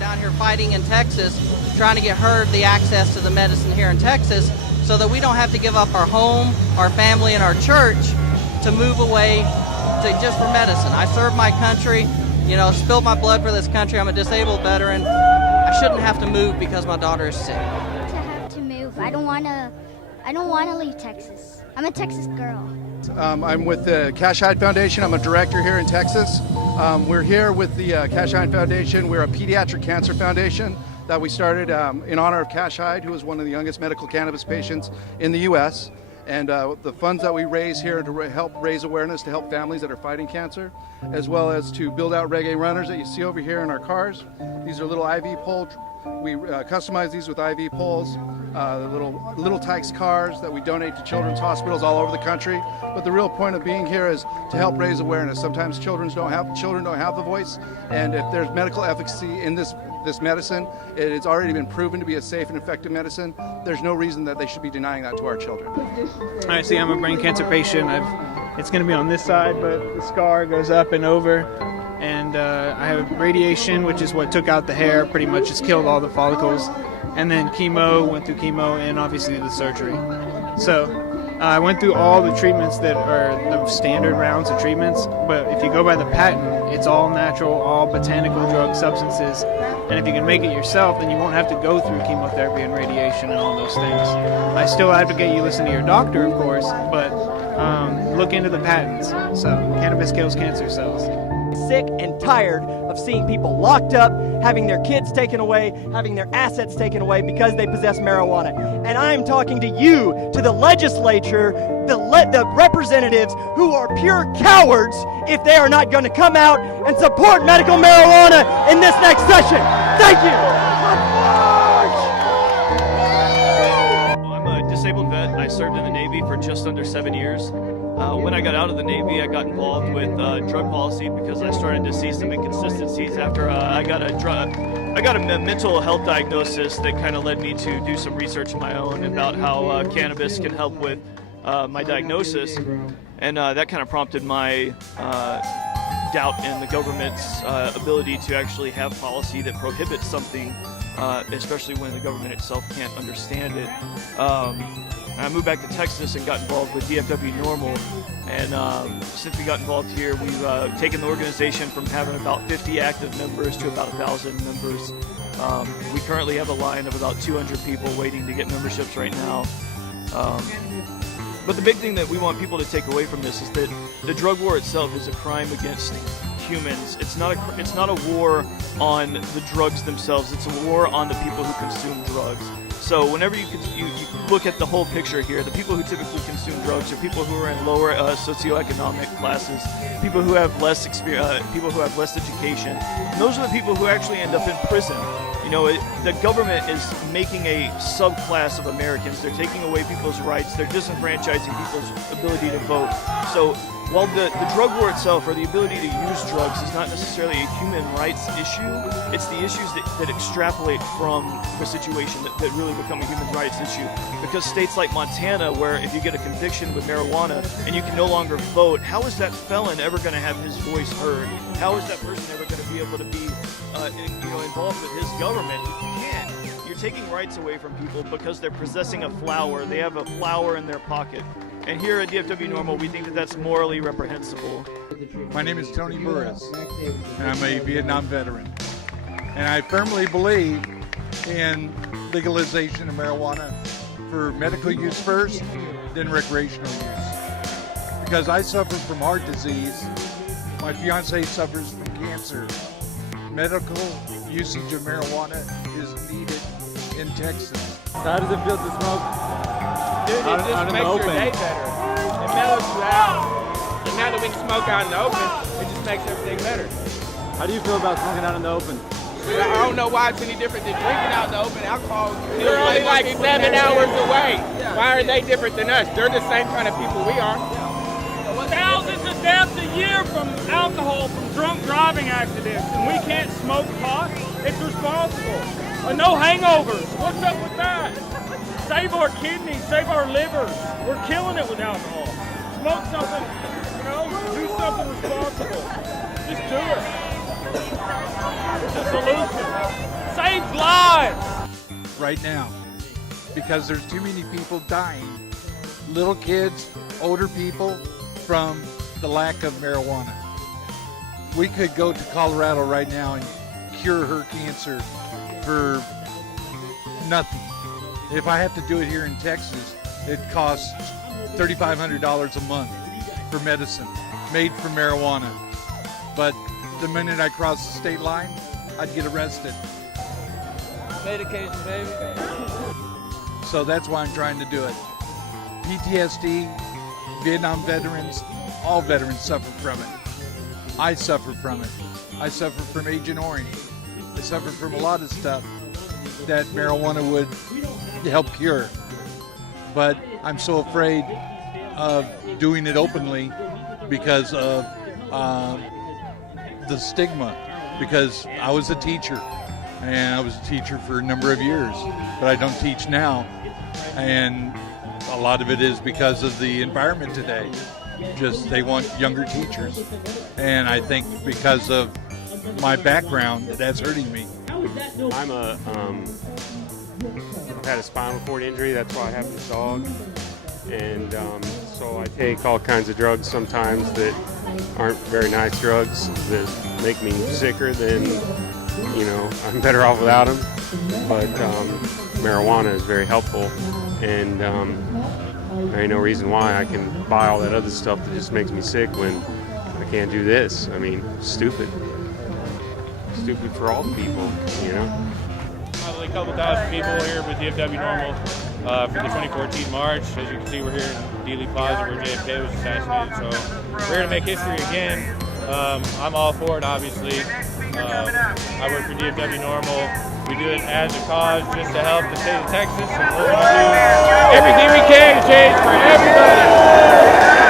down here fighting in Texas, trying to get her the access to the medicine here in Texas so that we don't have to give up our home, our family, and our church to move away to just for medicine. I serve my country, spilled my blood for this country. I'm a disabled veteran. I shouldn't have to move because my daughter is sick. To have to move. I don't want to leave Texas. I'm a Texas girl. I'm with the Cash Hide Foundation. I'm a director here in Texas. We're here with the Cash Hide Foundation. We're a pediatric cancer foundation that we started in honor of Cash Hide, who is one of the youngest medical cannabis patients in the U.S. And the funds that we raise here to help raise awareness to help families that are fighting cancer, as well as to build out reggae runners that you see over here in our cars. These are little IV pole. We customize these with IV poles, the little Tykes cars that we donate to children's hospitals all over the country. But the real point of being here is to help raise awareness. Sometimes children don't have the voice, and if there's medical efficacy in this medicine, it's already been proven to be a safe and effective medicine. There's no reason that they should be denying that to our children. I see. I'm a brain cancer patient. It's going to be on this side, but the scar goes up and over. And I have radiation, which is what took out the hair, pretty much just killed all the follicles. And then went through chemo, and obviously the surgery. So I went through all the treatments that are the standard rounds of treatments, but if you go by the patent, it's all natural, all botanical drug substances. And if you can make it yourself, then you won't have to go through chemotherapy and radiation and all those things. I still advocate you listen to your doctor, of course, but look into the patents. So cannabis kills cancer cells. Sick and tired of seeing people locked up, having their kids taken away, having their assets taken away because they possess marijuana. And I'm talking to you, to the legislature, the representatives who are pure cowards if they are not going to come out and support medical marijuana in this next session. Thank you. I'm a disabled vet. I served in the Navy for just under 7 years. When I got out of the Navy, I got involved with drug policy because I started to see some inconsistencies after I got a mental health diagnosis that kind of led me to do some research of my own about how cannabis can help with my diagnosis, and that kind of prompted my doubt in the government's ability to actually have policy that prohibits something, especially when the government itself can't understand it. I moved back to Texas and got involved with DFW Norml, and since we got involved here, we've taken the organization from having about 50 active members to about 1,000 members. We currently have a line of about 200 people waiting to get memberships right now. But the big thing that we want people to take away from this is that the drug war itself is a crime against humans. It's not a war on the drugs themselves. It's a war on the people who consume drugs. So whenever you look at the whole picture here, the people who typically consume drugs are people who are in lower socioeconomic classes, people who have less experience, people who have less education. And those are the people who actually end up in prison. The government is making a subclass of Americans. They're taking away people's rights. They're disenfranchising people's ability to vote. So while the drug war itself, or the ability to use drugs, is not necessarily a human rights issue, it's the issues that extrapolate from the situation that really become a human rights issue. Because states like Montana, where if you get a conviction with marijuana and you can no longer vote, how is that felon ever going to have his voice heard? How is that person ever going to be able to be involved with his government? You can't. You're taking rights away from people because they're possessing a flower. They have a flower in their pocket. And here at DFW Norml, we think that that's morally reprehensible. My name is Tony Burris, and I'm a Vietnam veteran. And I firmly believe in legalization of marijuana for medical use first, then recreational use. Because I suffer from heart disease, my fiance suffers from cancer. Medical usage of marijuana is needed in Texas. How does it feel to smoke? Dude, it just makes your day better. It mellows you out. And now that we can smoke out in the open, it just makes everything better. How do you feel about smoking out in the open? I don't know why it's any different than drinking out in the open. Alcohol, we're only like 7 hours away. Why are they different than us? They're the same kind of people we are. Thousands of deaths a year from alcohol, from drunk driving accidents, and we can't smoke pot? It's responsible. No hangovers. What's up with that? Save our kidneys, save our livers. We're killing it with alcohol. Smoke something, do something responsible. Just do it. It's a solution. right now because there's too many people dying, little kids, older people, from the lack of marijuana. We could go to Colorado right now and cure her cancer for nothing. If I have to do it here in Texas, it costs $3,500 a month for medicine made from marijuana. But the minute I cross the state line, I'd get arrested. Medication, baby. So that's why I'm trying to do it. PTSD, Vietnam veterans, all veterans suffer from it. I suffer from it. I suffer from Agent Orange. I suffer from a lot of stuff that marijuana would help cure. But I'm so afraid of doing it openly because of the stigma. Because I was a teacher, and I was a teacher for a number of years, but I don't teach now. And a lot of it is because of the environment today. Just they want younger teachers. And I think because of my background, that's hurting me. I've had a spinal cord injury, that's why I have this dog. And so I take all kinds of drugs sometimes that aren't very nice drugs that make me sicker than, I'm better off without them. But marijuana is very helpful, and there ain't no reason why I can buy all that other stuff that just makes me sick when I can't do this. I mean, stupid. Stupid for all the people, Probably a couple thousand people here with DFW Norml for the 2014 March. As you can see, we're here in Dealey Plaza where JFK was assassinated. So we're here to make history again. I'm all for it, obviously. I work for DFW Norml. We do it as a cause just to help the state of Texas, and we're going to do everything we can to change for everybody.